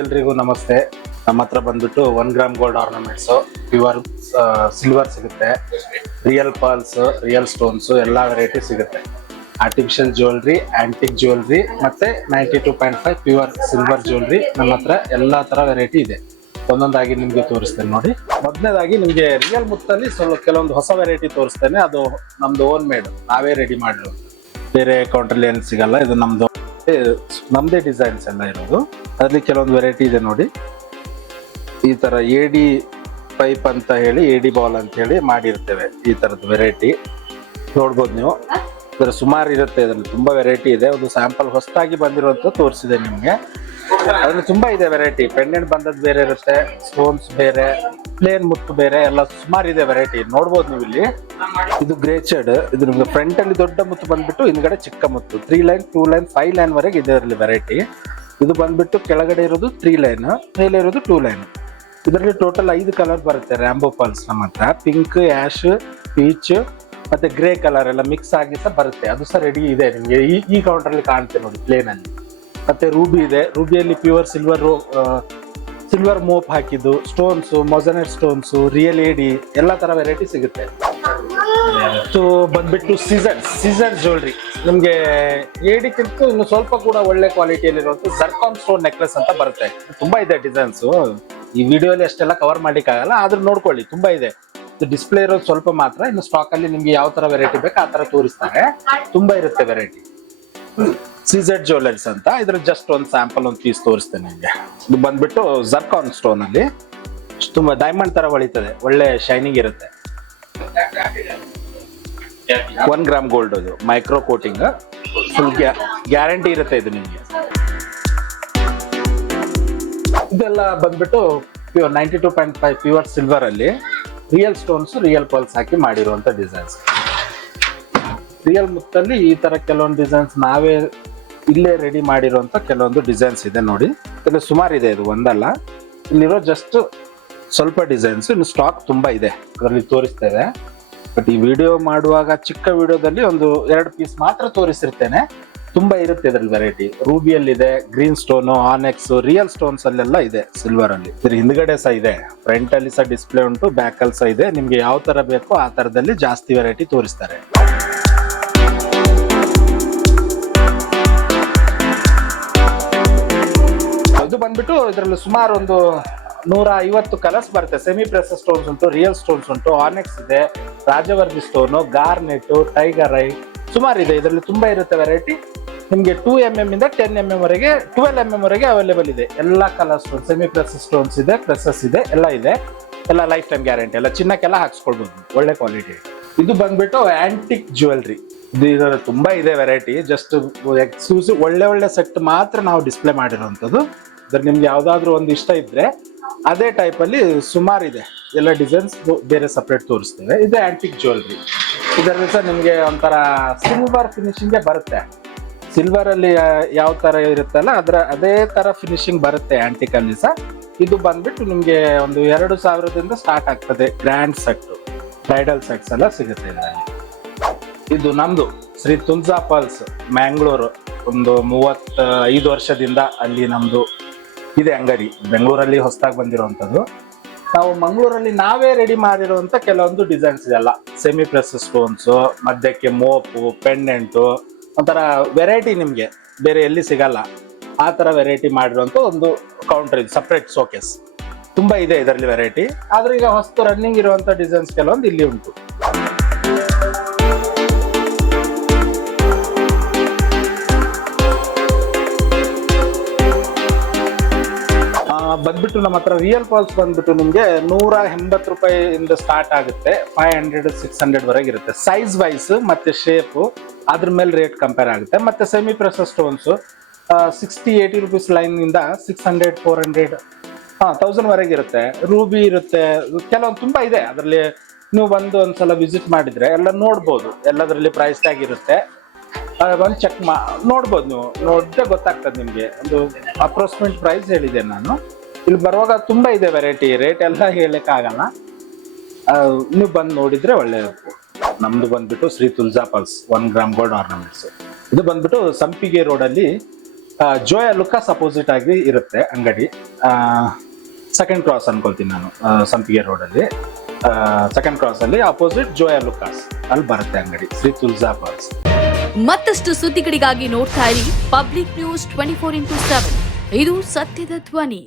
ಎಲ್ರಿಗೂ ನಮಸ್ತೆ. ನಮ್ಮ ಹತ್ರ ಬಂದ್ಬಿಟ್ಟು 1 gram gold ornaments, pure silver ಸಿಗುತ್ತೆ, ರಿಯಲ್ ಪರ್ಲ್ಸ್, ರಿಯಲ್ ಸ್ಟೋನ್ಸ್ ಎಲ್ಲ ವೆರೈಟಿ ಸಿಗುತ್ತೆ. ಆರ್ಟಿಫಿಷಿಯಲ್ ಜ್ಯುವೆಲ್ರಿ, ಆಂಟಿಕ್ ಜ್ಯುವೆಲ್ರಿ ಮತ್ತೆ 92.5 ಪ್ಯೂರ್ ಸಿಲ್ವರ್ ಜ್ಯುವೆಲ್ರಿ ನಮ್ಮ ಹತ್ರ ಎಲ್ಲಾ ತರ ವೆರೈಟಿ ಇದೆ. ಒಂದೊಂದಾಗಿ ನಿಮ್ಗೆ ತೋರಿಸ್ತೇನೆ ನೋಡಿ. ಮೊದಲನೇದಾಗಿ ನಿಮ್ಗೆ ರಿಯಲ್ ಮುತ್ತಲ್ಲಿ ಕೆಲವೊಂದು ಹೊಸ ವೆರೈಟಿ ತೋರಿಸ್ತೇನೆ. ಅದು ನಮ್ದು ಓನ್ ಮೇಡ್, ನಾವೇ ರೆಡಿ ಮಾಡಿರೋದು, ಬೇರೆ ಕೌಂಟ್ರಲ್ಲಿ ಏನು ಸಿಗಲ್ಲ. ಇದು ನಮ್ದೇ ಡಿಸೈನ್ಸ್ ಎಲ್ಲ ಇರೋದು. ಅದ್ರಲ್ಲಿ ಕೆಲವೊಂದು ವೆರೈಟಿ ಇದೆ ನೋಡಿ. ಈ ತರ ಎಡಿ ಪೈಪ್ ಅಂತ ಹೇಳಿ, ಎಡಿ ಬಾಲ್ ಅಂತ ಹೇಳಿ ಮಾಡಿರ್ತೇವೆ. ಈ ತರದ ವೆರೈಟಿ ನೋಡ್ಬೋದು ನೀವು. ಇದರ ಸುಮಾರು ಇರುತ್ತೆ, ಇದರಲ್ಲಿ ತುಂಬಾ ವೆರೈಟಿ ಇದೆ. ಒಂದು ಸ್ಯಾಂಪಲ್ ಹೊಸದಾಗಿ ಬಂದಿರುವಂತ ತೋರಿಸಿದೆ ನಿಮ್ಗೆ. ಅದ್ರಲ್ಲಿ ತುಂಬಾ ಇದೆ ವೆರೈಟಿ. ಪೆಂಡೆಂಟ್ ಬಂದದ್ದು ಬೇರೆ ಇರುತ್ತೆ, ಸ್ಟೋನ್ಸ್ ಬೇರೆ, ಪ್ಲೇನ್ ಮುತ್ತು ಬೇರೆ, ಎಲ್ಲ ಸುಮಾರು ಇದೆ ವೆರೈಟಿ. ನೋಡ್ಬೋದು ನೀವು ಇಲ್ಲಿ. ಇದು ಗ್ರೇಚರ್ಡ್. ಇದು ನಿಮ್ಗೆ ಫ್ರಂಟ್ ಅಲ್ಲಿ ದೊಡ್ಡ ಮುತ್ತು ಬಂದ್ಬಿಟ್ಟು ಹಿಂದ್ಗಡೆ ಚಿಕ್ಕ ಮುತ್ತು. 3 ಲೈನ್, 2 ಲೈನ್, 5 ಲೈನ್ ವರೆಗೆ ಇದೆ ಇದರಲ್ಲಿ ವೆರೈಟಿ. ಇದು ಬಂದ್ಬಿಟ್ಟು ಕೆಳಗಡೆ ಇರೋದು 3 ಲೈನ್, ಮೇಲೆ ಇರೋದು 2 ಲೈನ್. ಇದರಲ್ಲಿ ಟೋಟಲ್ 5 ಕಲರ್ ಬರುತ್ತೆ. ರ್ಯಾಂಬೋ ಪಲ್ಸ್ ನಮ್ಮ ಹತ್ರ ಪಿಂಕ್, ಆಶ್, ಪೀಚ್ ಮತ್ತೆ ಗ್ರೇ ಕಲರ್ ಎಲ್ಲ ಮಿಕ್ಸ್ ಆಗಿ ಸಹ ಬರುತ್ತೆ. ಅದು ಸಹ ರೆಡಿ ಇದೆ ನಿಮ್ಗೆ. ಈ ಕೌಂಟರ್ ಅಲ್ಲಿ ಕಾಣುತ್ತೆ ನೋಡಿ, ಪ್ಲೇನ್ ಅಲ್ಲಿ. ಮತ್ತೆ ರೂಬಿ ಇದೆ. ರೂಬಿಯಲ್ಲಿ ಪ್ಯೂರ್ ಸಿಲ್ವರ್ ಮೋಪ್ ಹಾಕಿದ್ದು, ಸ್ಟೋನ್ಸ್, ಮೊಸನೆಟ್ ಸ್ಟೋನ್ಸ್, ರಿಯಲ್ ಎಡಿ ಎಲ್ಲ ತರ ವೆರೈಟಿ ಸಿಗುತ್ತೆ. ಸೊ ಬಂದ್ಬಿಟ್ಟು ಸೀಸನ್ ಜ್ಯುವೆಲ್ರಿ ನಿಮ್ಗೆ ಎಡಿಕ್ಕಿಂತ ಇನ್ನು ಸ್ವಲ್ಪ ಕೂಡ ಒಳ್ಳೆ ಕ್ವಾಲಿಟಿಯಲ್ಲಿ ಇರುವಂತ ಜರ್ಕಾನ್ ಸ್ಟೋನ್ ನೆಕ್ಲೆಸ್ ಅಂತ ಬರುತ್ತೆ. ತುಂಬಾ ಇದೆ ಡಿಸೈನ್ಸ್. ಈ ವಿಡಿಯೋಲಿ ಅಷ್ಟೆಲ್ಲ ಕವರ್ ಮಾಡ್ಲಿಕ್ಕೆ ಆಗಲ್ಲ, ಆದ್ರೂ ನೋಡ್ಕೊಳ್ಳಿ, ತುಂಬಾ ಇದೆ. ಡಿಸ್ಪ್ಲೇ ಇರೋದು ಸ್ವಲ್ಪ ಮಾತ್ರ. ಇನ್ನು ಸ್ಟಾಕ್ ಅಲ್ಲಿ ನಿಮ್ಗೆ ಯಾವ ತರ ವೆರೈಟಿ ಬೇಕು ಆ ತರ ತೋರಿಸ್ತಾರೆ. ತುಂಬಾ ಇರುತ್ತೆ ವೆರೈಟಿ. ಸಿಜೆಡ್ ಜ್ಯುವೆಲರ್ಸ್ ಅಂತ. ಇದ್ರ ಜಸ್ಟ್ ಒಂದು ಸ್ಯಾಂಪಲ್, ಒಂದು ಪೀಸ್ ತೋರಿಸ್ತೇನೆ ನಿಮ್ಗೆ. ಇದು ಬಂದ್ಬಿಟ್ಟು ಜರ್ಕಾನ್ ಸ್ಟೋನ್ ಅಲ್ಲಿ ತುಂಬಾ ಡೈಮಂಡ್ ತರ ಹೊಳಿತದೆ, ಒಳ್ಳೆ ಶೈನಿಂಗ್ ಇರುತ್ತೆ. 1 ಗ್ರಾಮ್ ಗೋಲ್ಡ್, ಅದು ಮೈಕ್ರೋ ಕೋಟಿಂಗ್, ಫುಲ್ ಗ್ಯಾರಂಟಿ ಇರುತ್ತೆ ಇದು ನಿಮ್ಗೆ. ಇದೆಲ್ಲ ಬಂದ್ಬಿಟ್ಟು ಪ್ಯೂರ್ 92.5 ಪ್ಯೂರ್ ಸಿಲ್ವರ್ ಅಲ್ಲಿ ರಿಯಲ್ ಸ್ಟೋನ್ಸ್, ರಿಯಲ್ ಪರ್ಲ್ಸ್ ಹಾಕಿ ಮಾಡಿರುವಂತ ಡಿಸೈನ್ಸ್. ರಿಯಲ್ ಮುತ್ತಲ್ಲಿ ಈ ತರ ಕೆಲವೊಂದು ಡಿಸೈನ್ಸ್ ನಾವೇ ಇಲ್ಲೇ ರೆಡಿ ಮಾಡಿರುವಂತ ಕೆಲವೊಂದು ಡಿಸೈನ್ಸ್ ಇದೆ ನೋಡಿ. ಇದರಲ್ಲಿ ಸುಮಾರು ಇದೆ, ಇದು ಒಂದಲ್ಲ. ಇಲ್ಲಿರೋ ಜಸ್ಟ್ ಸ್ವಲ್ಪ ಡಿಸೈನ್ಸ್, ಇನ್ನು ಸ್ಟಾಕ್ ತುಂಬಾ ಇದೆ, ಅದರಲ್ಲಿ ತೋರಿಸ್ತೇವೆ. ಬಟ್ ಈ ವಿಡಿಯೋ ಮಾಡುವಾಗ ಚಿಕ್ಕ ವಿಡಿಯೋದಲ್ಲಿ ಒಂದು 2 ಪೀಸ್ ಮಾತ್ರ ತೋರಿಸಿರ್ತೇನೆ. ತುಂಬಾ ಇರುತ್ತೆ ಇದರಲ್ಲಿ ವೆರೈಟಿ. ರೂಬಿಯಲ್ಲಿ ಇದೆ, green stone, annex, real stones ಅಲ್ಲೆಲ್ಲ ಇದೆ ಸಿಲ್ವರ್ ಅಲ್ಲಿ. ಇದ್ರ ಹಿಂದ್ಗಡೆ ಸಹ ಇದೆ, ಫ್ರಂಟ್ ಅಲ್ಲಿ ಸಹ ಡಿಸ್ಪ್ಲೇ ಉಂಟು, ಬ್ಯಾಕ್ ಅಲ್ಲಿ ಸಹ ಇದೆ. ನಿಮ್ಗೆ ಯಾವ ತರ ಬೇಕೋ ಆ ತರದಲ್ಲಿ ಜಾಸ್ತಿ ವೆರೈಟಿ ತೋರಿಸ್ತಾರೆ. ಇದು ಬಂದ್ಬಿಟ್ಟು ಇದರಲ್ಲಿ ಸುಮಾರು ಒಂದು 150 ಕಲರ್ಸ್ ಬರುತ್ತೆ. ಸೆಮಿ ಪ್ರೆಸಸ್ ಸ್ಟೋನ್ಸ್ ಉಂಟು, ರಿಯಲ್ ಸ್ಟೋನ್ಸ್ ಉಂಟು, ಆನೆಕ್ಸ್ ಇದೆ, ರಾಜವರ್ಧಿ ಸ್ಟೋನು, ಗಾರ್ನೆಟ್, ಟೈಗರ್ ಐ, ಸುಮಾರು ಇದೆ. ಇದರಲ್ಲಿ ತುಂಬಾ ಇರುತ್ತೆ ವೆರೈಟಿ. ನಿಮ್ಗೆ 2mm ಇಂದ 10mm ವರೆಗೆ, 12mm ವರೆಗೆ ಅವೈಲೇಬಲ್ ಇದೆ. ಎಲ್ಲ ಕಲರ್ ಸ್ಟೋನ್, ಸೆಮಿ ಪ್ರೆಸಸ್ ಸ್ಟೋನ್ಸ್ ಇದೆ, ಪ್ರೆಸಸ್ ಇದೆ, ಎಲ್ಲ ಇದೆ. ಎಲ್ಲ ಲೈಫ್ ಟೈಮ್ ಗ್ಯಾರಂಟಿ, ಎಲ್ಲ ಚಿನ್ನಕ್ಕೆಲ್ಲ ಹಾಕ್ಸ್ಕೊಳ್ಬಹುದು, ಒಳ್ಳೆ ಕ್ವಾಲಿಟಿ. ಇದು ಬಂದ್ಬಿಟ್ಟು ಆಂಟಿಕ್ ಜ್ಯುವೆಲ್ರಿ. ಇದರಲ್ಲಿ ತುಂಬಾ ಇದೆ ವೆರೈಟಿ. ಜಸ್ಟ್ ಎಕ್ಸ್ಕ್ಲೂಸಿವ್ ಒಳ್ಳೆ ಸೆಟ್ ಮಾತ್ರ ನಾವು ಡಿಸ್ಪ್ಲೇ ಮಾಡಿರುವಂತದ್ದು. ಇದ್ರ ನಿಮ್ಗೆ ಯಾವ್ದಾದ್ರು ಒಂದು ಇಷ್ಟ ಇದ್ರೆ ಅದೇ ಟೈಪ್ ಅಲ್ಲಿ ಸುಮಾರು ಇದೆ. ಎಲ್ಲ ಡಿಸೈನ್ಸ್ ಬೇರೆ ಸಪ್ರೇಟ್ ತೋರಿಸ್ತೇವೆ. ಇದು ಆಂಟಿಕ್ ಜ್ಯುವೆಲ್ರಿ. ಇದರಲ್ಲಿ ಸಹ ನಿಮ್ಗೆ ಒಂಥರ ಸಿಲ್ವರ್ ಫಿನಿಶಿಂಗ್ ಬರುತ್ತೆ. ಸಿಲ್ವರ್ ಅಲ್ಲಿ ಯಾವ ತರ ಇರುತ್ತಲ್ಲ ಅದೇ ತರ ಫಿನಿಶಿಂಗ್ ಬರುತ್ತೆ ಆಂಟಿಕ್ ಅಲ್ಲಿ ಸಹ. ಇದು ಬಂದ್ಬಿಟ್ಟು ನಿಮ್ಗೆ ಒಂದು 2000ದಿಂದ ಸ್ಟಾರ್ಟ್ ಆಗ್ತದೆ. ಗ್ರ್ಯಾಂಡ್ ಸೆಟ್, ಬ್ರೈಡಲ್ ಸೆಟ್ಸ್ ಎಲ್ಲ ಸಿಗುತ್ತೆ ಇದರಲ್ಲಿ. ಇದು ನಮ್ದು ಶ್ರೀ ತುಲ್ಜಾ ಪರ್ಲ್ಸ್, ಮ್ಯಾಂಗ್ಳೂರು. ಒಂದು 35 ವರ್ಷದಿಂದ ಅಲ್ಲಿ ನಮ್ದು ಇದೆ ಅಂಗಡಿ. ಬೆಂಗಳೂರಲ್ಲಿ ಹೊಸದಾಗಿ ಬಂದಿರುವಂತದ್ದು. ನಾವು ಮಂಗಳೂರಲ್ಲಿ ನಾವೇ ರೆಡಿ ಮಾಡಿರುವಂತ ಕೆಲವೊಂದು ಡಿಸೈನ್ಸ್ ಇದೆಲ್ಲ. ಸೆಮಿ ಪ್ರೆಸ್ ಸ್ಟೋನ್ಸ್, ಮಧ್ಯಕ್ಕೆ ಮೋಪು, ಪೆಂಡೆಂಟು, ಒಂಥರ ವೆರೈಟಿ ನಿಮ್ಗೆ ಬೇರೆ ಎಲ್ಲಿ ಸಿಗಲ್ಲ. ಆ ತರ ವೆರೈಟಿ ಮಾಡಿರುವಂತ ಒಂದು ಕೌಂಟರ್, ಇದು ಸಪ್ರೇಟ್ ಶೋಕೇಸ್. ತುಂಬಾ ಇದೆ ಇದರಲ್ಲಿ ವೆರೈಟಿ. ಆದ್ರೆ ಈಗ ಹೊಸತು ರನ್ನಿಂಗ್ ಇರುವಂತ ಡಿಸೈನ್ಸ್ ಕೆಲವೊಂದು ಇಲ್ಲಿ ಉಂಟು. ಬಂದ್ಬಿಟ್ಟು ನಮ್ಮ ಹತ್ರ ರಿಯಲ್ ಪರ್ಲ್ಸ್ ಬಂದ್ಬಿಟ್ಟು ನಿಮ್ಗೆ 180 ರೂಪಾಯಿಯಿಂದ ಸ್ಟಾರ್ಟ್ ಆಗುತ್ತೆ. 500, 600 ವರೆಗೆ ಇರುತ್ತೆ. ಸೈಜ್ ವೈಸ್ ಮತ್ತೆ ಶೇಪ್ ಅದ್ರ ಮೇಲೆ ರೇಟ್ ಕಂಪೇರ್ ಆಗುತ್ತೆ. ಮತ್ತೆ ಸೆಮಿ ಪ್ರೆಸಸ್ ಸ್ಟೋನ್ಸ್ 60-80 ರುಪೀಸ್ ಲೈನ್ ಇಂದ 600, 400, 1000 ವರೆಗೆ ಇರುತ್ತೆ. ರೂಬಿ ಇರುತ್ತೆ, ಕೆಲವೊಂದು ತುಂಬಾ ಇದೆ. ಅದರಲ್ಲಿ ನೀವು ಬಂದು ಒಂದ್ಸಲ ವಿಸಿಟ್ ಮಾಡಿದ್ರೆ ಎಲ್ಲ ನೋಡ್ಬೋದು. ಎಲ್ಲದರಲ್ಲಿ ಪ್ರೈಸ್ ಟ್ಯಾಗ್ ಇರುತ್ತೆ, ಬಂದು ಚೆಕ್ ನೋಡ್ಬೋದು. ನೀವು ನೋಡಿದ್ರೆ ಗೊತ್ತಾಗ್ತದೆ ನಿಮ್ಗೆ. ಒಂದು ಅಪ್ರಾಕ್ಸಿಮೇಟ್ ಪ್ರೈಸ್ ಹೇಳಿದೆ ನಾನು. ಇಲ್ಲಿ ಬರುವಾಗ ತುಂಬಾ ಇದೆ ವೆರೈಟಿ. ರೇಟ್ ಎಲ್ಲ ಹೇಳಲಿಕ್ಕೆ ಆಗಲ್ಲ, ನೀವು ಬಂದು ನೋಡಿದ್ರೆ ಒಳ್ಳೆಯದು. ನಮ್ದು ಬಂದ್ಬಿಟ್ಟು Shri Tulja pearls 1 gram gold ornaments. ಇದು ಬಂದ್ಬಿಟ್ಟು ಸಂಪಿಗೆ ರೋಡ್ ಅಲ್ಲಿ ಜೋಯ ಲುಕಾಸ್ ಅಪೋಸಿಟ್ ಆಗಿ ಇರುತ್ತೆ ಅಂಗಡಿ. ಸೆಕೆಂಡ್ ಕ್ರಾಸ್ ಅನ್ಕೊಳ್ತೀನಿ ನಾನು, ಸಂಪಿಗೆ ರೋಡಲ್ಲಿ ಸೆಕೆಂಡ್ ಕ್ರಾಸ್ ಅಲ್ಲಿ ಅಪೋಸಿಟ್ ಜೋಯ ಲುಕಾಸ್ ಅಲ್ಲಿ ಬರುತ್ತೆ ಅಂಗಡಿ, ಶ್ರೀ ತುಲ್ಜಾ ಪರ್ಲ್ಸ್. ಮತ್ತಷ್ಟು ಸುದ್ದಿಗಳಿಗಾಗಿ ನೋಡ್ತಾ ಇರಿ ಪಬ್ಲಿಕ್ ನ್ಯೂಸ್ 24x7. ಇದು ಸತ್ಯದ ಧ್ವನಿ.